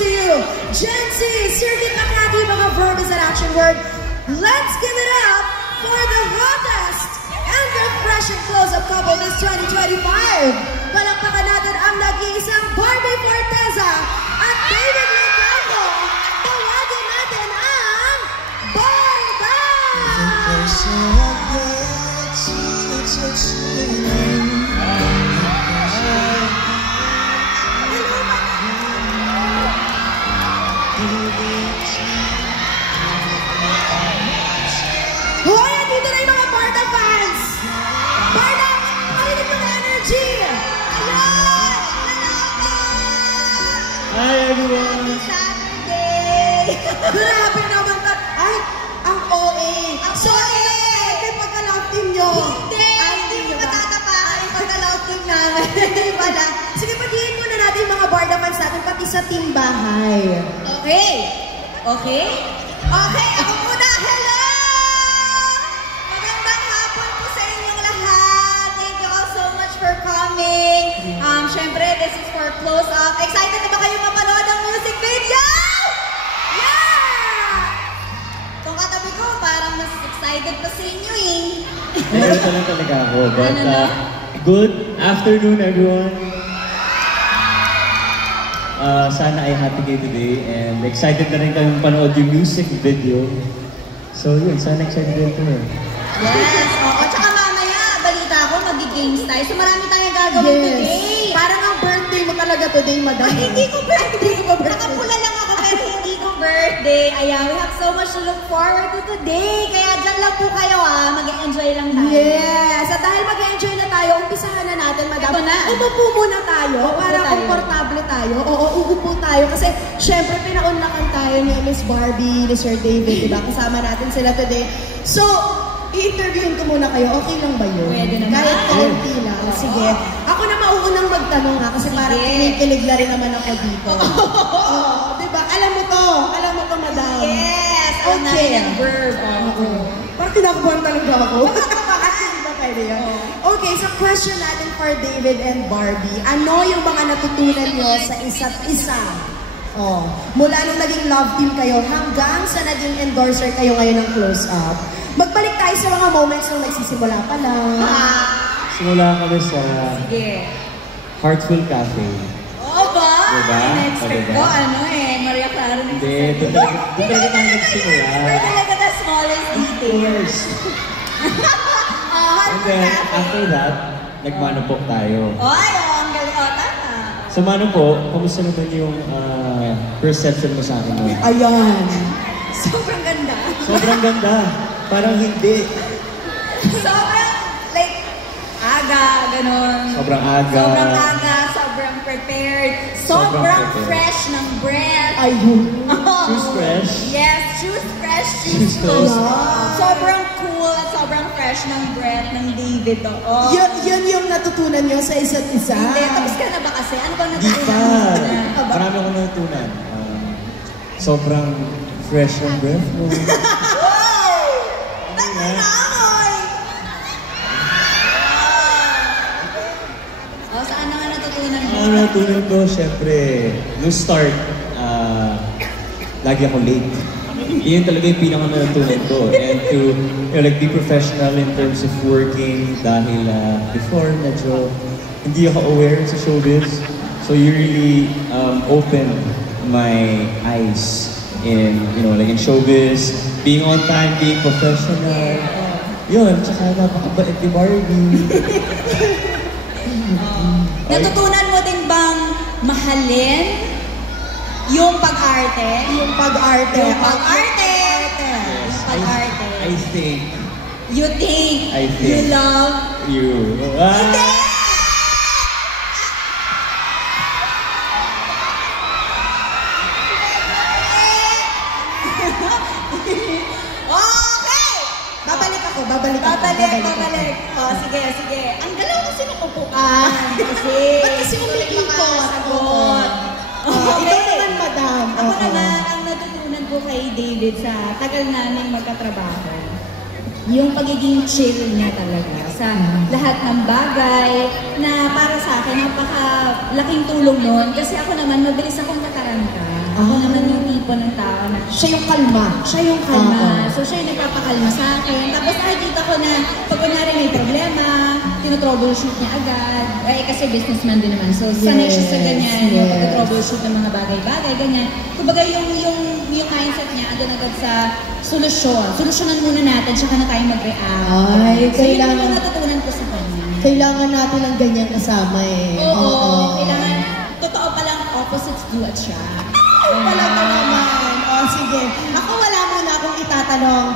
to you, Gen Z, Circuit Makati, mga verb is an action word. Let's give it up for the hottest and refreshing close-up couple this 2025. Palakpakan natin ang nag-iisang Barbie Forteza at David Leclaco. Tawagin natin ang Barba! Hoy, andito na yung mga Barda fans! Barda, palinig mo na energy! Ayan! Hi everyone! Saturday! Grabe naman ka! Ay, ang OA! Ang sorry! Ay, pagka-love team nyo! Hindi mo matatapakan yung pagka-love team namin. Hindi pala. Sige, paghihin muna natin yung mga Barda fans natin, pati sa team bahay. Okay. Okay? Okay, ako muna. Hello! Magandang hapon po sa inyong lahat. Thank you all so much for coming. Syempre, this is for close-up. Excited na ba kayo mapanood ang music video? Yeah! Itong katabi ko, parang mas excited pa sa inyo eh. Nervous lang talaga ako. But Ano na? good afternoon everyone. Sana ay happy kayo today and excited na rin kayong panood yung music video. So yun, sana excited din po. Yes, oo. Tsaka mamaya, balita ko, mag-games tayo. So marami tayong gagawin today. Parang ang birthday mo talaga today, madam. Ay, hindi ko birthday. Hindi ko birthday. Nakapula lang ako pero hindi ko birthday. Ayan, we have so much to look forward to today. Kaya dyan lang po kayo mag-enjoy lang tayo. Yes! At dahil mag-enjoy na tayo, umpisahan na natin, madam. Ito na. Umupo muna tayo para tayo. komportable tayo. Oo, uupo tayo. Kasi, syempre, pinaunlakan tayo ni Miss Barbie, ni Sir David, diba? Kasama natin sila today. So, i-interviewin ko muna kayo. Okay lang ba yun? Pwede naman. Kahit kaunti lang. Sige. Ako na mauunang magtanong kasi parang kinikilig na rin naman ako dito. Oo, diba? Alam mo to, madam. Yes! Alam natin ang verb. Parang kinakabahan talaga ako. Hindi ba pwede yun? Okay, so question natin for David and Barbie. Ano yung mga natutunan nyo sa isa't isa? Oh, mula nung naging love team kayo hanggang sa naging endorser kayo ngayon ng close-up. Magbalik tayo sa mga moments nung nagsisimula pa lang. Simula kami sa Sige. Heartful Cafe. Oo ba? Diba? In-expect Diba? ko, Maria Clara din. Hindi, doon talaga tayo nagsimula. We're talaga the smallest Of detail. course. And then, after that, nagmanupok tayo. Ay, ang galing. Tama. Sa Manupo, kamusta naman yung perception mo sa akin ngayon? Ayan. Sobrang ganda. Sobrang ganda. Parang hindi. Sobrang, like, aga, ganon. Sobrang aga. Sobrang aga, sobrang prepared. Sobrang prepared. fresh ng breath. Ayun. Shoes fresh. Yes, shoes fresh, shoes Shoes close. close. Sobrang cool at sobrang fresh ng breath ng David. Oh. Yan yung natutunan nyo sa isa't isa. Hindi, tapos ka na ba kasi? Ano bang Hindi natutunan pa. mo? Marami akong natutunan. Sobrang fresh ang breath mo. Nanay! Oh, saan na nga natutunan mo? Ang natutunan ko, syempre, nung start, lagi ako late. Yun talaga yung pinaka-natutunan ko. And to, like, be professional in terms of working dahil before, medyo hindi ako aware sa showbiz. So you really opened my eyes in, like in showbiz, being on time, being professional. Yun, tsaka napakabait ni Barbie. Natutunan mo din bang mahalin yung pag-arte? Yung pag-arte. Yung pag-arte! Yes, Yung pag-arte. I think You think I think. you love... you. Hindi! Okay! Babalik. Babalik. Oh, sige. Ang galaw kasi ng upuan. Kasi... Ba't kasi umiikot? Sagot. Ikaw naman, madam. Ako naman, ang natutunan ko kay David sa tagal namin magkatrabaho, yung pagiging chill niya talaga sa lahat ng bagay na para sa akin napaka-laking tulong nun kasi ako naman mabilis akong nataranta. Ako naman yung tipo ng tao na Siya yung kalma. siya yung kalma. So, siya yung nagpapakalma sa akin. Tapos nakikita ko na pag kunyari may problema, tinotroubleshoot niya agad. Eh, kasi businessman din naman. So, sanay siya sa ganyan. Yung pag-troubleshoot ng mga bagay-bagay, ganyan. Kumbaga, yung mindset niya, andun agad sa solusyon. Solusyonan muna natin, tsaka na tayo mag-react. Ay, So, yun kailangan- yung natutunan ko sa kanya. Kailangan natin ng ganyan kasama eh. Oo, kailangan, totoo palang opposites do attract. Talaga naman. O sige. Ako wala muna akong itatanong.